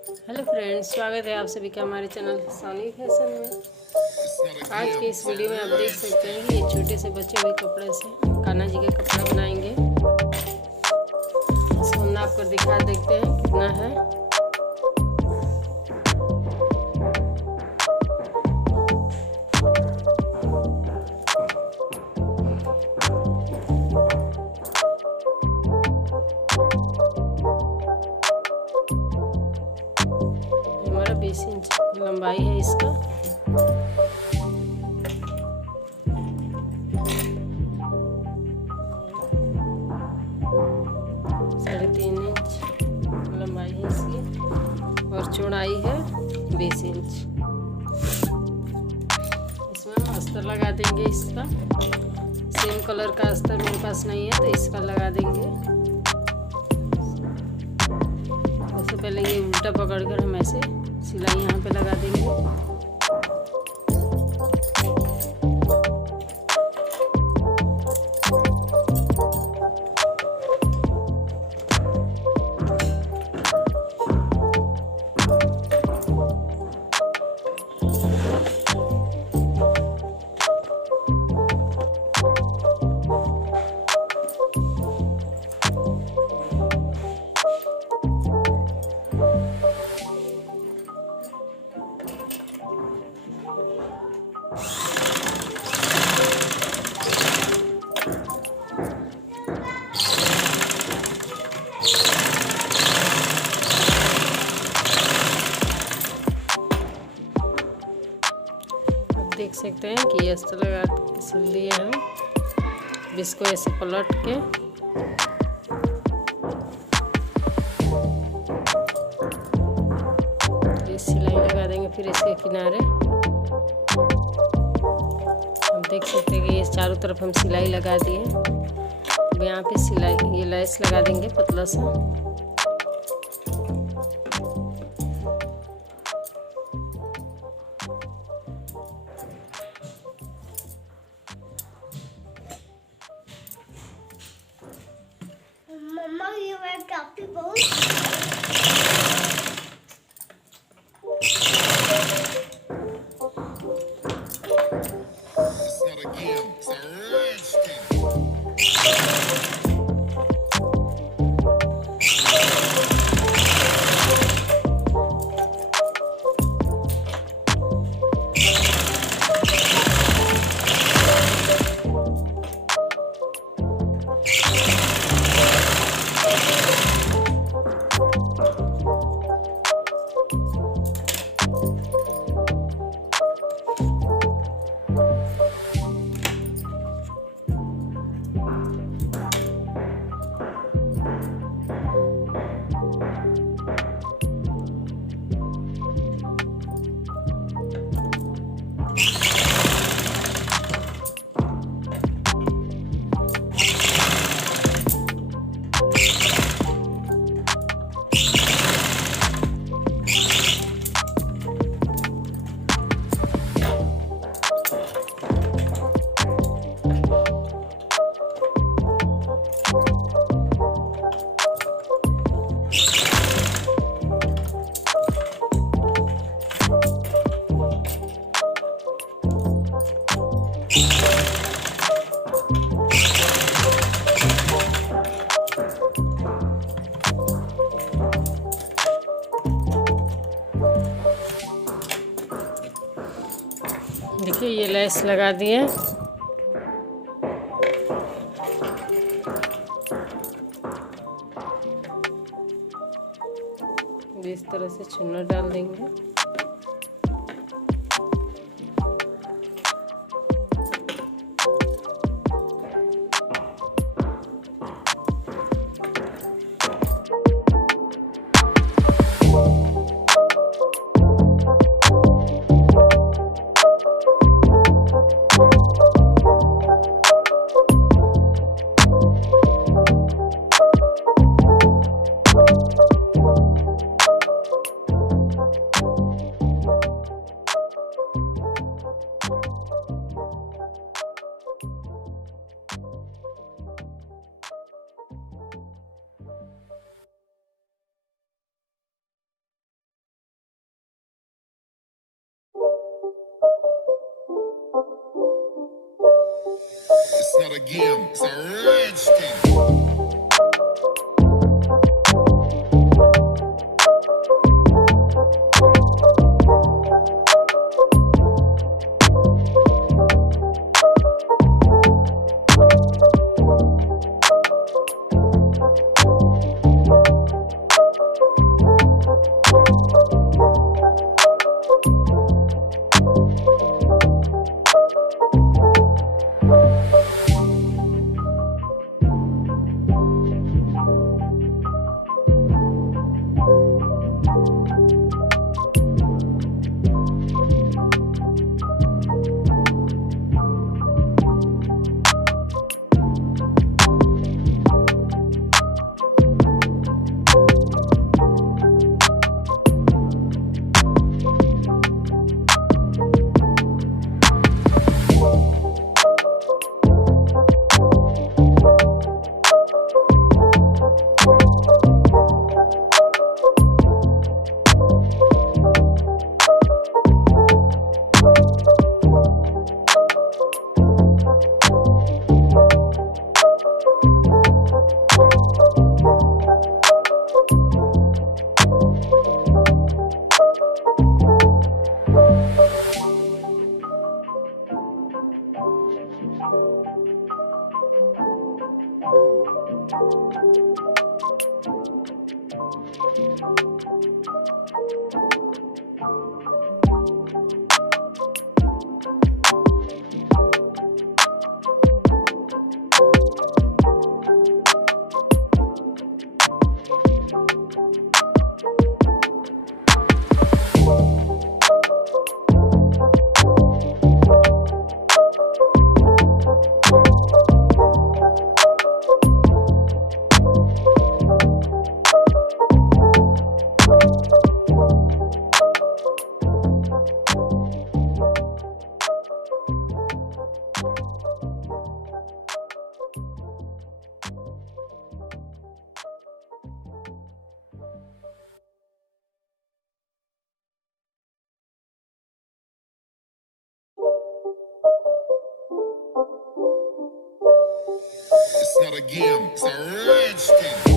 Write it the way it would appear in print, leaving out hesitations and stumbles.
Hello friends, स्वागत है आप सभी का हमारे चैनल सनी फैशन में। आज के इस वीडियो में आप देख सकते हैं कि ये छोटे से बचे हुए कपड़े से कान्हा जी का कपड़ा बनाएंगे। इसको नाप कर दिखा देखते हैं कितना है। हमारा 20 इंच लंबाई है इसका। 3.5 इंच लंबाई है इसकी और चौड़ाई है 20 इंच। इसमें हम अस्तर लगा देंगे। इसका सेम कलर का अस्तर मेरे पास नहीं है तो इसका लगा देंगे। सबसे पहले ये उल्टा पकड़कर हम ऐसे सिलाई यहाँ पे लगा देंगे। देख सकते हैं कि ये अस्तर लगा के सिल दिए हम। अब इसको ऐसे पलट के ये सिलाई लगा देंगे। फिर इसके किनारे हम देख सकते हैं कि ये चारों तरफ हम सिलाई लगा दिए। अब यहाँ पे सिलाई ये लैस लगा देंगे पतला सा। Mama, you were talking about. It's not a game, it's a rage thing. देखिए ये लैस लगा दिए। इस तरह से चुन्नट डाल देंगे। not a game, it's a rich thing. It's not a game, it's a rich thing.